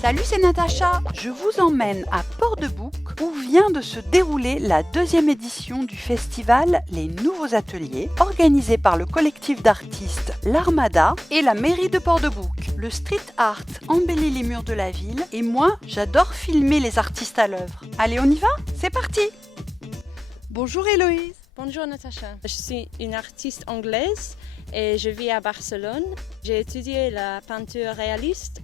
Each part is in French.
Salut, c'est Natacha. Je vous emmène à Port-de-Bouc où vient de se dérouler la 2e édition du festival Les Nouveaux Ateliers, organisé par le collectif d'artistes L'Armada et la mairie de Port-de-Bouc. Le street art embellit les murs de la ville et moi, j'adore filmer les artistes à l'œuvre. Allez, on y va? C'est parti! Bonjour Héloïse. Bonjour Natacha, je suis une artiste anglaise et je vis à Barcelone. J'ai étudié la peinture réaliste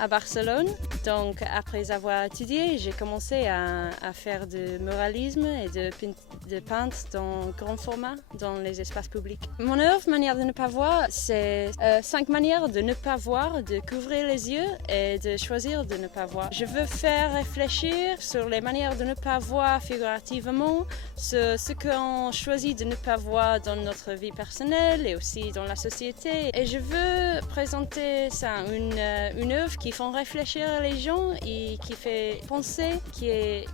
à Barcelone. Donc après avoir étudié, j'ai commencé à faire du muralisme et de peindre dans grand format dans les espaces publics. Mon œuvre, Manière de ne pas voir, c'est 5 manières de ne pas voir, de couvrir les yeux et de choisir de ne pas voir. Je veux faire réfléchir sur les manières de ne pas voir figurativement, sur ce qu'on choisit de ne pas voir dans notre vie personnelle et aussi dans la société. Et je veux présenter ça, une œuvre qui fait réfléchir les gens et qui fait penser, qui est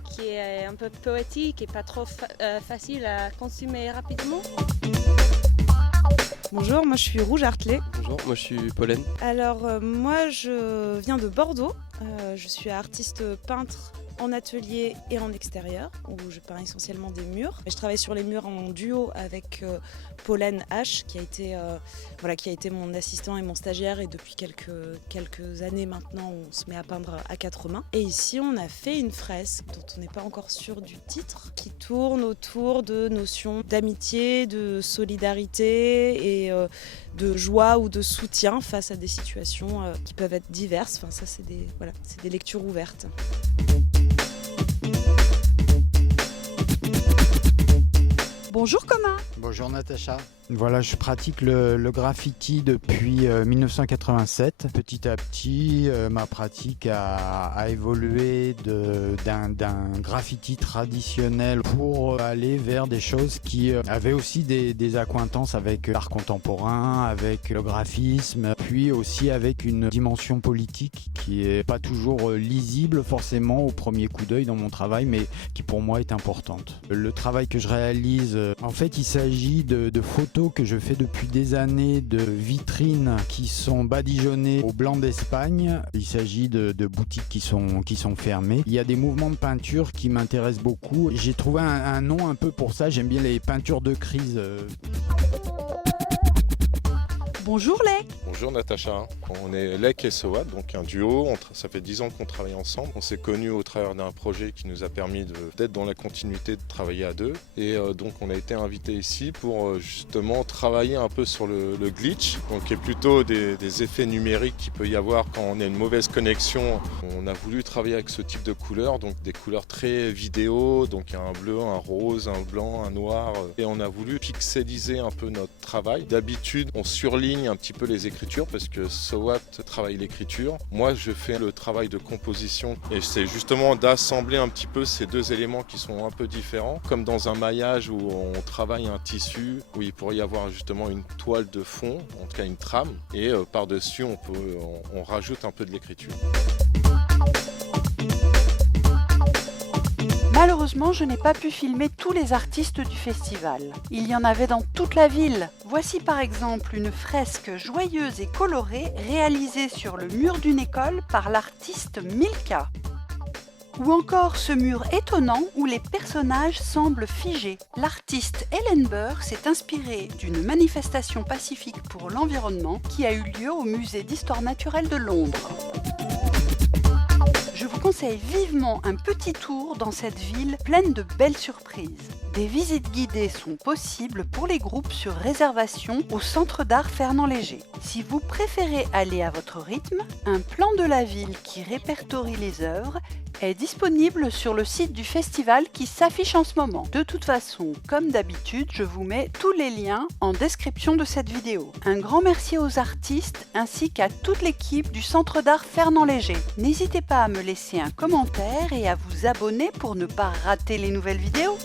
un peu poétique et pas trop facile à consommer rapidement. Bonjour, moi je suis Rouge Artelet. Bonjour, moi je suis Pollen. Alors moi je viens de Bordeaux, je suis artiste peintre en atelier et en extérieur, où je peins essentiellement des murs. Je travaille sur les murs en duo avec Pollen H, qui a été mon assistant et mon stagiaire, et depuis quelques années maintenant, on se met à peindre à 4 mains. Et ici, on a fait une fresque dont on n'est pas encore sûr du titre, qui tourne autour de notions d'amitié, de solidarité et de joie ou de soutien face à des situations qui peuvent être diverses. Enfin, ça, c'est des lectures ouvertes. Bonjour Coma. Bonjour Natacha. Voilà, je pratique le graffiti depuis 1987. Petit à petit, ma pratique a évolué d'un graffiti traditionnel pour aller vers des choses qui avaient aussi des accointances avec l'art contemporain, avec le graphisme, puis aussi avec une dimension politique qui n'est pas toujours lisible forcément au premier coup d'œil dans mon travail, mais qui pour moi est importante. Le travail que je réalise, en fait, il s'agit de photos que je fais depuis des années, de vitrines qui sont badigeonnées au blanc d'Espagne. Il s'agit de boutiques qui sont fermées. Il y a des mouvements de peinture qui m'intéressent beaucoup. J'ai trouvé un nom un peu pour ça. J'aime bien les peintures de crise. Bonjour Lek. Bonjour Natacha, on est Lek et Soad, donc un duo, ça fait 10 ans qu'on travaille ensemble. On s'est connus au travers d'un projet qui nous a permis d'être dans la continuité de travailler à deux. Et donc on a été invité ici pour justement travailler un peu sur le glitch, donc qui est plutôt des effets numériques qu'il peut y avoir quand on a une mauvaise connexion. On a voulu travailler avec ce type de couleurs, donc des couleurs très vidéo, donc un bleu, un rose, un blanc, un noir. Et on a voulu pixeliser un peu notre travail. D'habitude, on surligne un petit peu les écritures parce que Soad travaille l'écriture. Moi, je fais le travail de composition et c'est justement d'assembler un petit peu ces deux éléments qui sont un peu différents, comme dans un maillage où on travaille un tissu, où il pourrait y avoir justement une toile de fond, en tout cas une trame, et par-dessus, on rajoute un peu de l'écriture. Malheureusement, je n'ai pas pu filmer tous les artistes du festival. Il y en avait dans toute la ville. Voici par exemple une fresque joyeuse et colorée réalisée sur le mur d'une école par l'artiste Milka. Ou encore ce mur étonnant où les personnages semblent figés. L'artiste Helen Burr s'est inspirée d'une manifestation pacifique pour l'environnement qui a eu lieu au musée d'histoire naturelle de Londres. Je vous conseille vivement un petit tour dans cette ville pleine de belles surprises. Des visites guidées sont possibles pour les groupes sur réservation au Centre d'art Fernand Léger. Si vous préférez aller à votre rythme, un plan de la ville qui répertorie les œuvres est disponible sur le site du festival qui s'affiche en ce moment. De toute façon, comme d'habitude, je vous mets tous les liens en description de cette vidéo. Un grand merci aux artistes ainsi qu'à toute l'équipe du Centre d'art Fernand Léger. N'hésitez pas à me laisser un commentaire et à vous abonner pour ne pas rater les nouvelles vidéos.